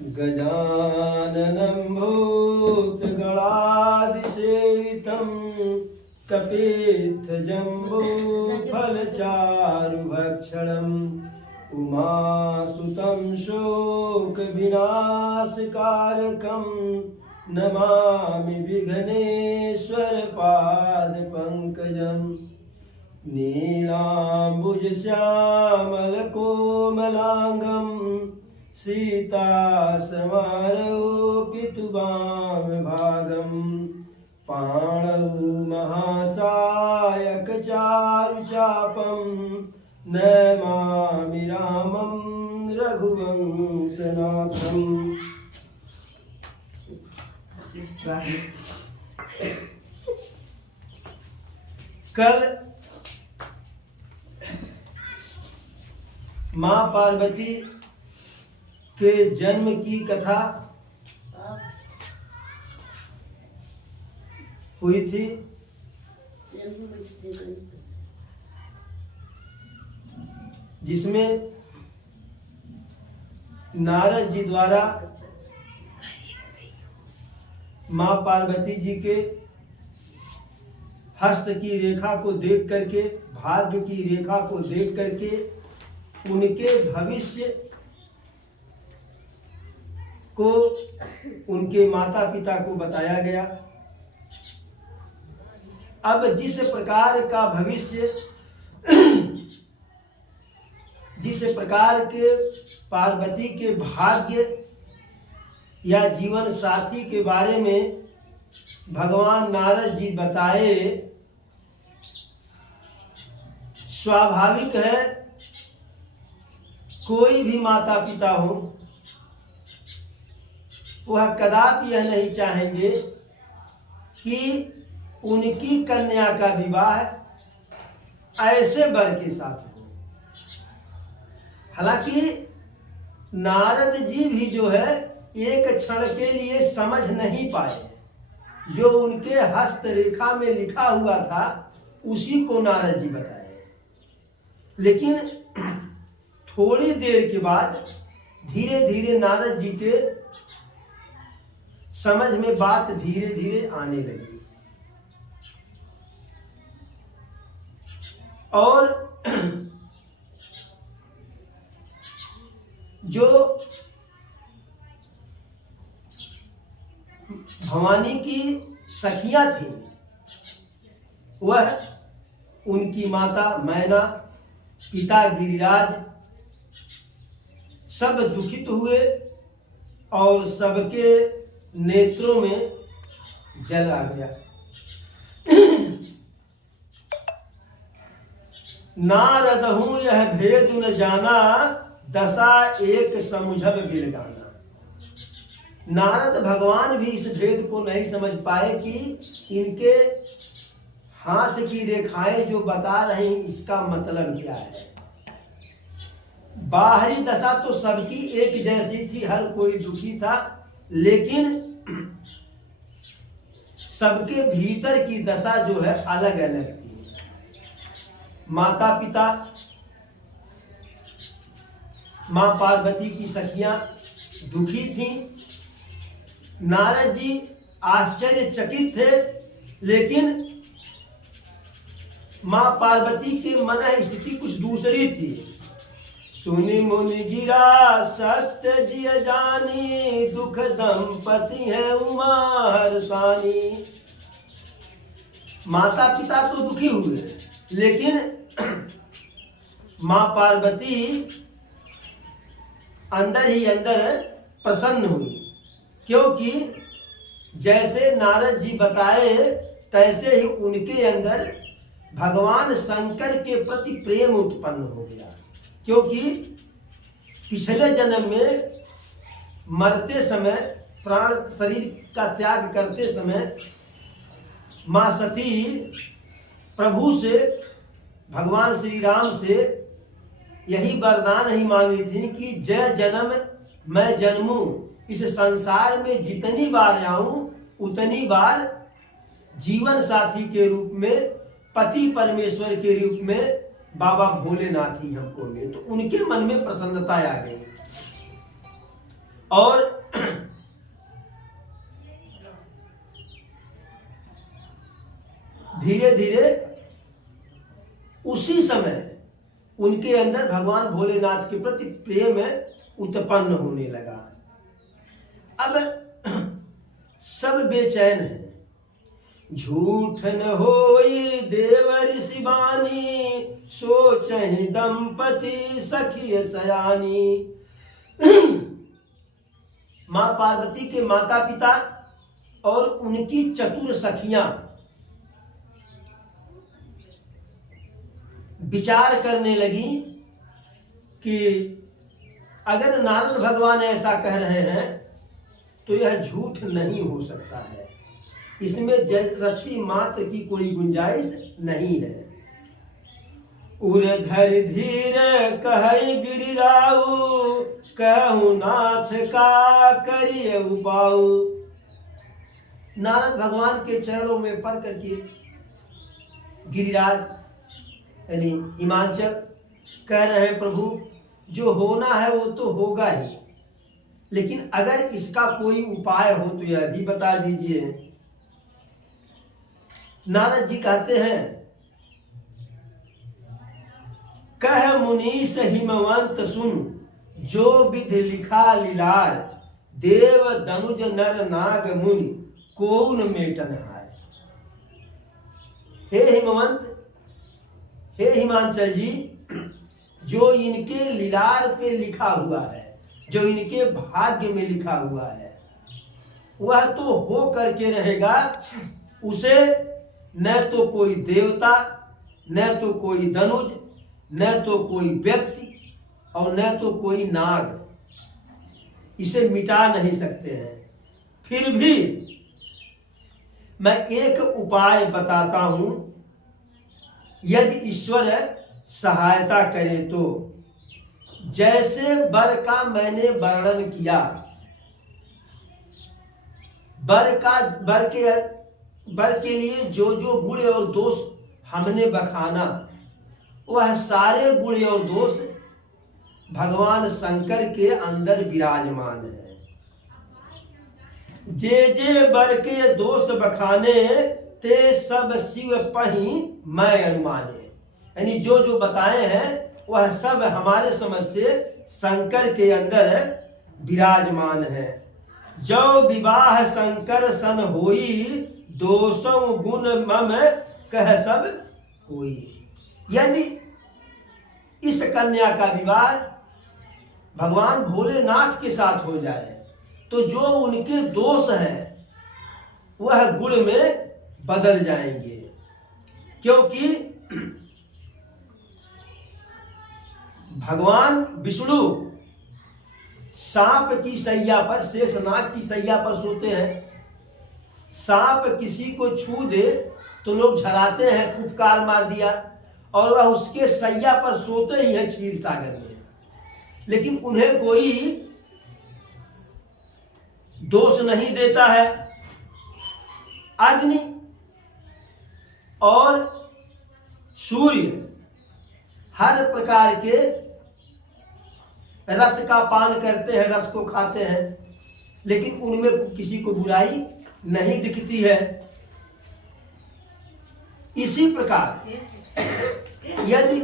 गजाननं भूतगणादिसेवितं कपित्थजम्बूफलचारुभक्षणम् उमासुतं शोकविनाशकारकं नमामि विघ्नेश्वरपादपङ्कजम् नीलाम्बुजश्यामलकोमलाङ्गं सीतासमारोपितुवामभागं पाणौ महासायकचारुचापं नमामि रामं रघुवंशनाथम्। कल मां पार्वती के जन्म की कथा हुई थी। जिसमें नारद जी द्वारा मां पार्वती जी के हस्त की रेखा को देख करके, भाग्य की रेखा को देख करके उनके भविष्य को उनके माता पिता को बताया गया। अब जिस प्रकार का भविष्य, जिस प्रकार के पार्वती के भाग्य या जीवन साथी के बारे में भगवान नारद जी बताए, स्वाभाविक है कोई भी माता पिता हो वह कदापि यह नहीं चाहेंगे कि उनकी कन्या का विवाह ऐसे वर के साथ हो। हालांकि नारद जी भी जो है एक क्षण के लिए समझ नहीं पाए, जो उनके हस्त रेखा में लिखा हुआ था उसी को नारद जी बताए। लेकिन थोड़ी देर के बाद धीरे धीरे नारद जी के समझ में बात धीरे धीरे आने लगी और जो भवानी की सखियां थी वह उनकी माता मैना, पिता गिरिराज सब दुखित हुए और सबके नेत्रों में जल आ गया। नारद हूं यह भेद न जाना, दशा एक समुझब बिलगाना। नारद भगवान भी इस भेद को नहीं समझ पाए कि इनके हाथ की रेखाएं जो बता रहे हैं इसका मतलब क्या है। बाहरी दशा तो सबकी एक जैसी थी, हर कोई दुखी था, लेकिन सबके भीतर की दशा जो है अलग अलग थी। माता पिता, मां पार्वती की सखियां दुखी थीं। नारद जी आश्चर्यचकित थे, लेकिन मां पार्वती के मन स्थिति कुछ दूसरी थी। सुनि मुनि गिरा सत्य जिय जानी, दुख दंपति है उमा हर्षानी। माता पिता तो दुखी हुए, लेकिन मां पार्वती अंदर ही अंदर प्रसन्न हुई, क्योंकि जैसे नारद जी बताए तैसे ही उनके अंदर भगवान शंकर के प्रति प्रेम उत्पन्न हो गया। क्योंकि पिछले जन्म में मरते समय, प्राण शरीर का त्याग करते समय मां सती प्रभु से, भगवान श्री राम से यही वरदान ही मांगी थी कि जय जन्म मैं जन्मूं, इस संसार में जितनी बार आऊं उतनी बार जीवन साथी के रूप में, पति परमेश्वर के रूप में बाबा भोलेनाथ ही हमको मिले। तो उनके मन में प्रसन्नता आ गई और धीरे धीरे उसी समय उनके अंदर भगवान भोलेनाथ के प्रति प्रेम उत्पन्न होने लगा। अब सब बेचैन है। झूठ न होई देव ऋषि बानी, सोचहि दंपति सखी सयानी। मां पार्वती के माता पिता और उनकी चतुर सखियां विचार करने लगी कि अगर नारद भगवान ऐसा कह रहे हैं तो यह झूठ नहीं हो सकता है, इसमें रत्ती मात्र की कोई गुंजाइश नहीं है। उर्धर धीर कहि गिरिराऊ, कहूँ नाथ का करिए उपाऊ। नारद भगवान के चरणों में पड़ करके गिरिराज यानी हिमांचल कह रहे हैं, प्रभु जो होना है वो तो होगा ही, लेकिन अगर इसका कोई उपाय हो तो यह भी बता दीजिए। नारद जी कहते हैं, कह मुनीष हिमवंत सुन, जो विधि लिखा लीलार, देव दनुज नर नाग मुनि कौन मेटन हार। हे हिमवंत, हे हिमांचल जी, जो इनके लीलार पे लिखा हुआ है, जो इनके भाग्य में लिखा हुआ है, वह तो हो करके रहेगा। उसे न तो कोई देवता, न तो कोई धनुज, न तो कोई व्यक्ति और न तो कोई नाग इसे मिटा नहीं सकते हैं। फिर भी मैं एक उपाय बताता हूं, यदि ईश्वर सहायता करे तो। जैसे वर का मैंने वर्णन किया, वर के लिए जो जो गुण और दोष हमने बखाना, वह सारे गुण और दोष भगवान शंकर के अंदर विराजमान है। जे वर के दोष बखाने, ते सब शिव पही मैं अनुमाने। यानी जो जो बताए हैं वह सब हमारे समझ से शंकर के अंदर विराजमान है। जो विवाह शंकर सन होई, दोषों गुण मम कह सब कोई। यदि इस कन्या का विवाह भगवान भोलेनाथ के साथ हो जाए तो जो उनके दोष हैं वह गुण में बदल जाएंगे, क्योंकि भगवान विष्णु सांप की सैया पर, शेषनाग की सैया पर सोते हैं। सांप किसी को छू दे तो लोग झलाते हैं, फुफकार मार दिया, और वह उसके सैया पर सोते ही है क्षीर सागर में, लेकिन उन्हें कोई दोष नहीं देता है। अग्नि और सूर्य हर प्रकार के रस का पान करते हैं, रस को खाते हैं, लेकिन उनमें किसी को बुराई नहीं दिखती है। इसी प्रकार यदि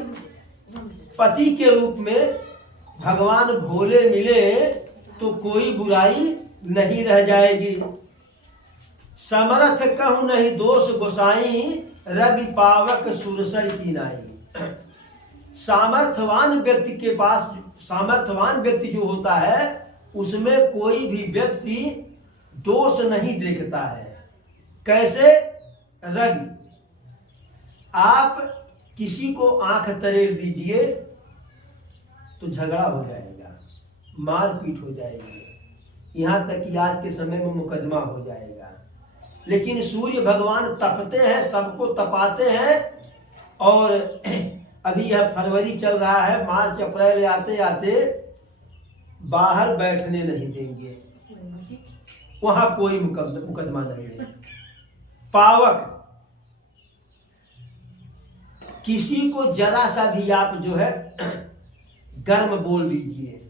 पति के रूप में भगवान भोले मिले तो कोई बुराई नहीं रह जाएगी। समर्थ कहूं नहीं दोष गोसाई, रवि पावक सुरसर की नाई। सामर्थ्यवान व्यक्ति के पास, सामर्थ्यवान व्यक्ति जो होता है उसमें कोई भी व्यक्ति दोष नहीं देखता है। कैसे? रवि, आप किसी को आंख तरेर दीजिए तो झगड़ा हो जाएगा, मारपीट हो जाएगी, यहां तक कि आज के समय में मुकदमा हो जाएगा। लेकिन सूर्य भगवान तपते हैं, सबको तपाते हैं, और अभी यह फरवरी चल रहा है, मार्च अप्रैल आते आते बाहर बैठने नहीं देंगे, वहां कोई मुकदमा नहीं है। पावक, किसी को जरा सा भी आप जो है गर्म बोल दीजिए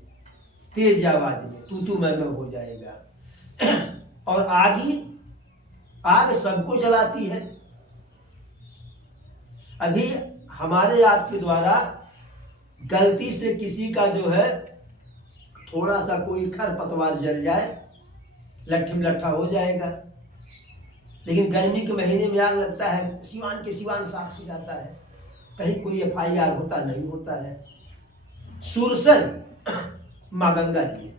तेज आवाज में तू मैं हो जाएगा। और आग सबको जलाती है। अभी हमारे आपके द्वारा गलती से किसी का जो है थोड़ा सा कोई खरपतवार जल जाए, लट्ठम लट्ठा हो जाएगा। लेकिन गर्मी के महीने में आग लगता है, सिवान के सिवान साफ हो जाता है, कहीं कोई FIR होता नहीं होता है। सुरसर माँ गंगा जी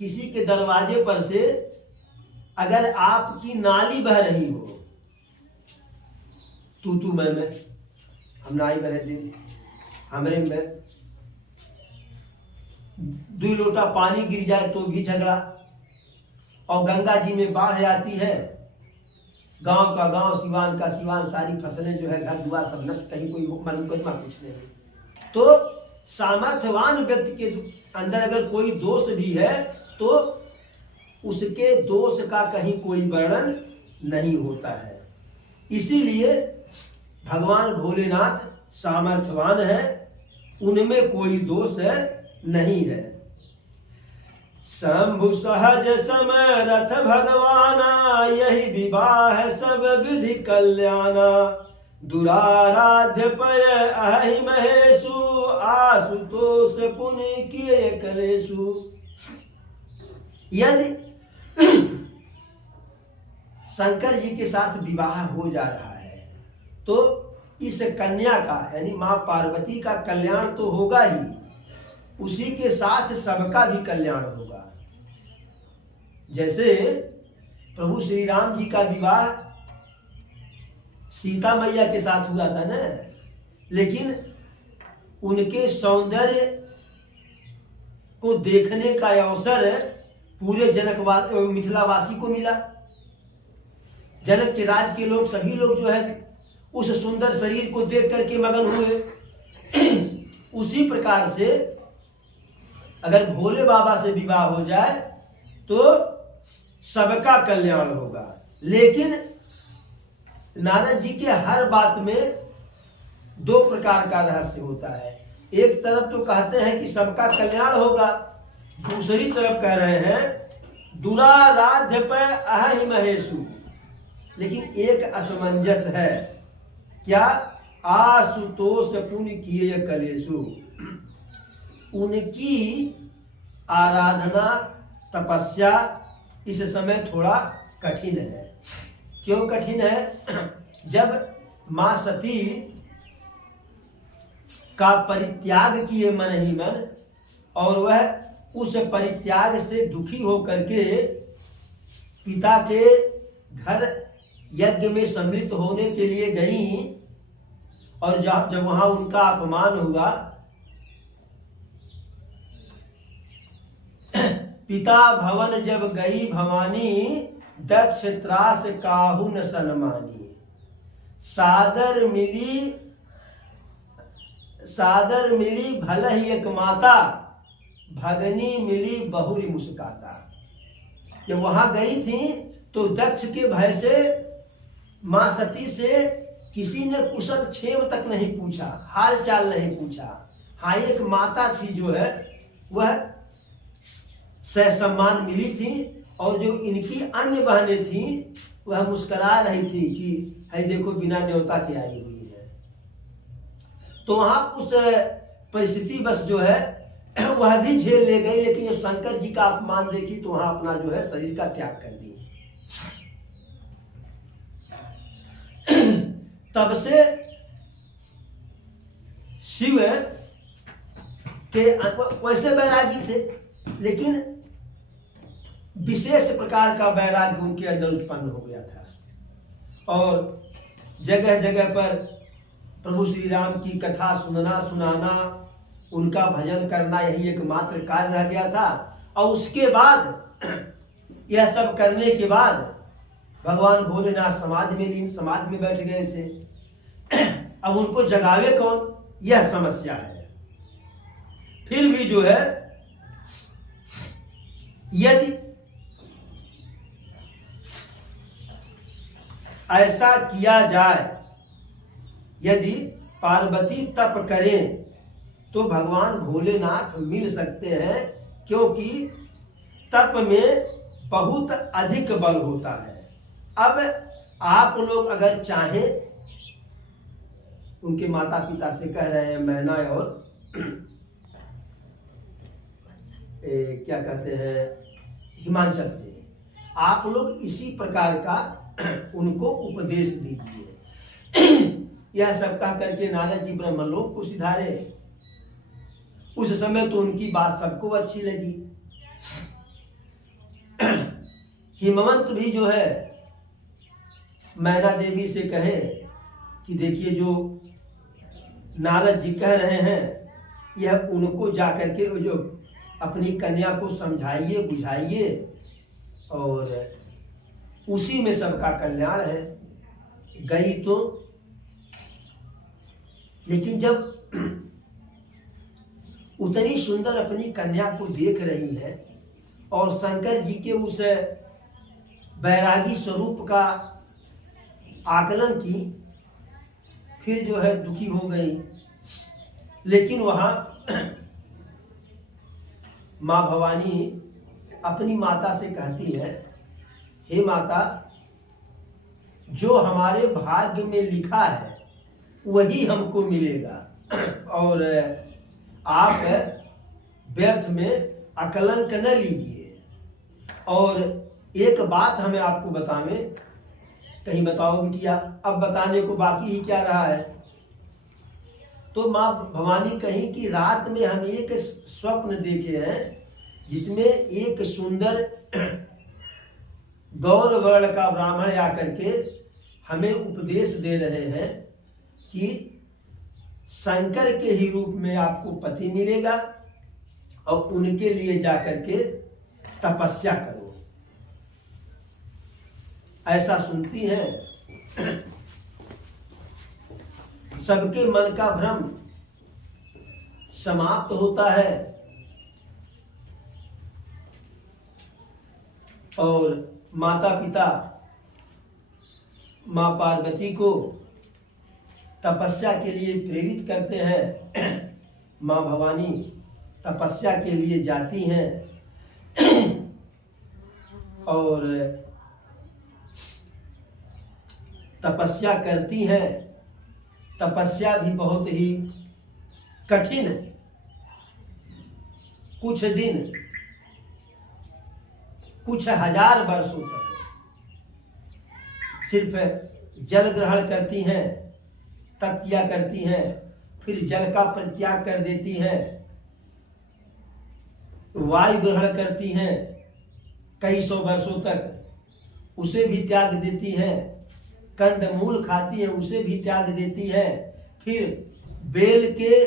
किसी के दरवाजे पर से अगर आपकी नाली बह रही हो, तू मैं हम नाई बह दे, हमरे में 2 लोटा पानी गिर जाए तो भी झगड़ा। और गंगा जी में बाढ़ आती है, गांव का गांव, सिवान का सिवान, सारी फसलें जो है, घर द्वार सब नष्ट, कहीं कोई मुकदमा कुछ नहीं। तो सामर्थ्यवान व्यक्ति के अंदर अगर कोई दोष भी है तो उसके दोष का कहीं कोई वर्णन नहीं होता है। इसीलिए भगवान भोलेनाथ सामर्थ्यवान है, उनमें कोई दोष नहीं है। शंभु सहज समय रथ भगवाना, यही विवाह सब विधि कल्याणा। दुराराध्य पय अहि महेशु, आशुतोष पुण्य किए कलेशु। यदि शंकर जी के साथ विवाह हो जा रहा है तो इस कन्या का यानी मां पार्वती का कल्याण तो होगा ही, उसी के साथ सबका भी कल्याण होगा। जैसे प्रभु श्री राम जी का विवाह सीता मैया के साथ हुआ था ना, लेकिन उनके सौंदर्य को देखने का अवसर पूरे मिथिलावासी को मिला। जनक के राज के लोग, सभी लोग जो है उस सुंदर शरीर को देख करके मगन हुए। उसी प्रकार से अगर भोले बाबा से विवाह हो जाए तो सबका कल्याण होगा। लेकिन नारद जी के हर बात में 2 प्रकार का रहस्य होता है। एक तरफ तो कहते हैं कि सबका कल्याण होगा, दूसरी तरफ कह रहे हैं दुराराध्य पर अहि महेशु। लेकिन एक असमंजस है, क्या? आशुतोष पुण्य किए कलेशु। उनकी आराधना तपस्या इस समय थोड़ा कठिन है। क्यों कठिन है? जब मां सती का परित्याग किए मन ही मन, और वह उस परित्याग से दुखी होकर के पिता के घर यज्ञ में सम्मिलित होने के लिए गई, और जब वहां उनका अपमान हुआ, पिता भवन जब गई भवानी, दक्ष त्रास काहू न सन्मानी। सादर मिली भल ही एक माता, भगनी मिली बहुरी मुस्काता। जब वहां गई थी तो दक्ष के भय से मां सती से किसी ने कुशल क्षेम तक नहीं पूछा, हाल चाल नहीं पूछा। हाँ, एक माता थी जो है वह सहसम्मान मिली थी, और जो इनकी अन्य बहनें थी वह मुस्कुरा रही थी कि है देखो बिना न्योता के आई हुई है। तो वहां उस परिस्थिति बस जो है वह भी झेल ले गई, लेकिन जब शंकर जी का अपमान देखी तो वहां अपना जो है शरीर का त्याग कर दी। तब से शिव के वैसे बैरागी थे, लेकिन विशेष प्रकार का वैराग्य उनके अंदर उत्पन्न हो गया था। और जगह जगह पर प्रभु श्री राम की कथा सुनाना, उनका भजन करना, यही एकमात्र कार्य रह गया था। और उसके बाद यह सब करने के बाद भगवान भोलेनाथ समाधि में बैठ गए थे। अब उनको जगावे कौन, यह समस्या है। फिर भी जो है यदि ऐसा किया जाए, यदि पार्वती तप करें तो भगवान भोलेनाथ मिल सकते हैं, क्योंकि तप में बहुत अधिक बल होता है। अब आप लोग अगर चाहें, उनके माता पिता से कह रहे हैं, मैना और क्या कहते हैं, हिमांचल से, आप लोग इसी प्रकार का उनको उपदेश दीजिए। यह सब कह करके नारद जी ब्रह्मलोक को सिधारे। उस समय तो उनकी बात सबको अच्छी लगी। हिमवंत भी जो है मैना देवी से कहे कि देखिए, जो नारद जी कह रहे हैं, यह उनको जा करके जो अपनी कन्या को समझाइए, बुझाइए, और उसी में सबका कल्याण है। गई तो, लेकिन जब उतनी सुंदर अपनी कन्या को देख रही है और शंकर जी के उस बैरागी स्वरूप का आकलन की, फिर जो है दुखी हो गई। लेकिन वहाँ माँ भवानी अपनी माता से कहती है, हे माता, जो हमारे भाग्य में लिखा है वही हमको मिलेगा, और आप व्यर्थ में अकलंक न लीजिए। और एक बात हमें आपको बतावें, कहीं बताओ बिटिया, अब बताने को बाकी ही क्या रहा है। तो माँ भवानी कहीं कि रात में हम एक स्वप्न देखे हैं, जिसमें एक सुंदर गौर वर्ण का ब्राह्मण आकर के हमें उपदेश दे रहे हैं कि शंकर के ही रूप में आपको पति मिलेगा, और उनके लिए जाकर के तपस्या करो। ऐसा सुनती हैं, सबके मन का भ्रम समाप्त होता है, और माता पिता माँ पार्वती को तपस्या के लिए प्रेरित करते हैं। माँ भवानी तपस्या के लिए जाती हैं, और तपस्या करती हैं। तपस्या भी बहुत ही कठिन, कुछ दिन, कुछ हजार वर्षों तक सिर्फ जल ग्रहण करती हैं, तप किया करती हैं, फिर जल का परित्याग कर देती हैं, वायु ग्रहण करती हैं कई सौ वर्षों तक, उसे भी त्याग देती हैं, कंदमूल खाती है, उसे भी त्याग देती है, फिर बेल के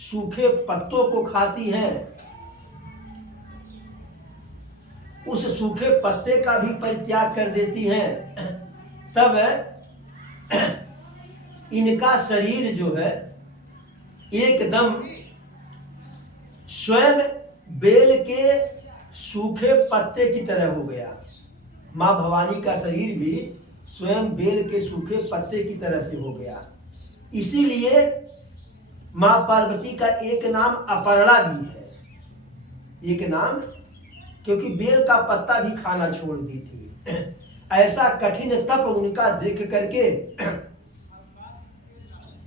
सूखे पत्तों को खाती हैं, उस सूखे पत्ते का भी परित्याग कर देती हैं। तब इनका शरीर जो है एकदम स्वयं बेल के सूखे पत्ते की तरह हो गया। माँ भवानी का शरीर भी स्वयं बेल के सूखे पत्ते की तरह से हो गया। इसीलिए माँ पार्वती का एक नाम अपर्णा भी है, एक नाम, क्योंकि बेल का पत्ता भी खाना छोड़ दी थी। ऐसा कठिन तप उनका देख करके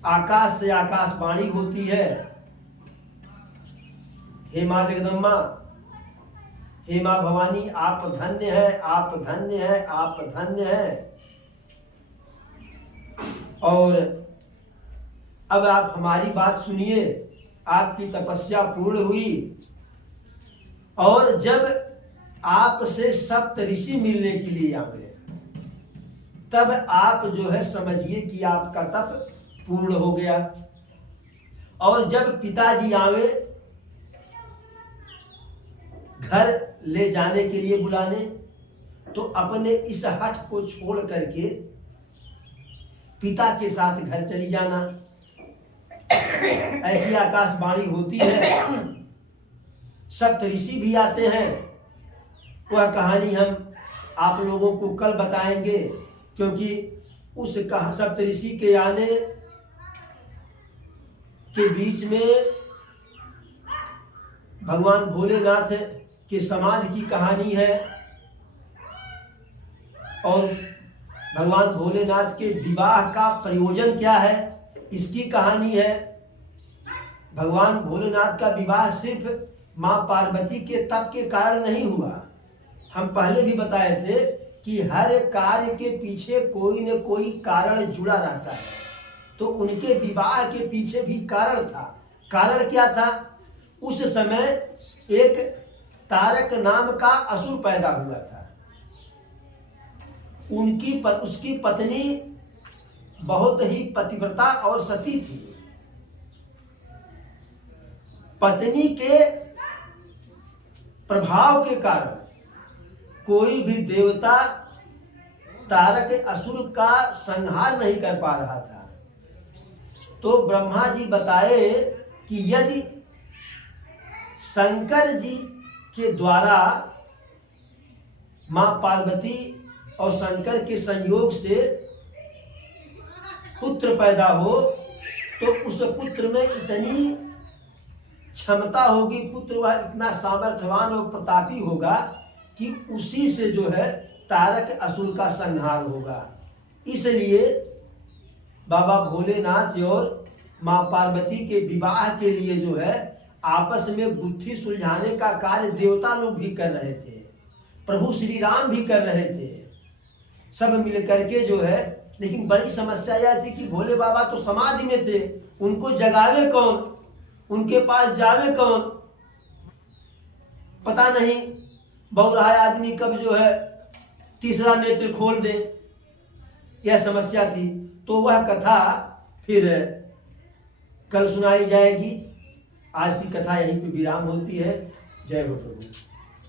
आकाश से आकाशवाणी होती है, हे माँ जगदम्बा, हे माँ भवानी, आप धन्य है, आप धन्य है, आप धन्य है। और अब आप हमारी बात सुनिए। आपकी तपस्या पूर्ण हुई, और जब आपसे सप्त ऋषि मिलने के लिए आए, तब आप जो है समझिए कि आपका तप पूर्ण हो गया। और जब पिताजी आवे घर ले जाने के लिए बुलाने, तो अपने इस हठ को छोड़ करके पिता के साथ घर चली जाना। ऐसी आकाशवाणी होती है। सप्त ऋषि भी आते हैं। वह कहानी हम आप लोगों को कल बताएंगे, क्योंकि उस सप्त ऋषि के आने के बीच में भगवान भोलेनाथ के समाधि की कहानी है और भगवान भोलेनाथ के विवाह का प्रयोजन क्या है इसकी कहानी है। भगवान भोलेनाथ का विवाह सिर्फ माँ पार्वती के तप के कारण नहीं हुआ। हम पहले भी बताए थे कि हर कार्य के पीछे कोई न कोई कारण जुड़ा रहता है, तो उनके विवाह के पीछे भी कारण था। कारण क्या था? उस समय एक तारक नाम का असुर पैदा हुआ था। उसकी पत्नी बहुत ही पतिव्रता और सती थी। पत्नी के प्रभाव के कारण कोई भी देवता तारक असुर का संहार नहीं कर पा रहा था। तो ब्रह्मा जी बताए कि यदि शंकर जी के द्वारा मां पार्वती और शंकर के संयोग से पुत्र पैदा हो तो उस पुत्र में इतनी क्षमता होगी, पुत्र वह इतना सामर्थ्यवान और प्रतापी होगा कि उसी से जो है तारक असुर का संहार होगा। इसलिए बाबा भोलेनाथ और मां पार्वती के विवाह के लिए जो है आपस में बुद्धि सुलझाने का कार्य देवता लोग भी कर रहे थे, प्रभु श्री राम भी कर रहे थे, सब मिल करके जो है। लेकिन बड़ी समस्या यह थी कि भोले बाबा तो समाधि में थे, उनको जगावे कौन, उनके पास जावे कौन, पता नहीं बहुराय आदमी कब जो है तीसरा नेत्र खोल दे, यह समस्या थी। तो वह कथा फिर कल सुनाई जाएगी। आज की कथा यहीं पे विराम होती है। जय हो प्रभु।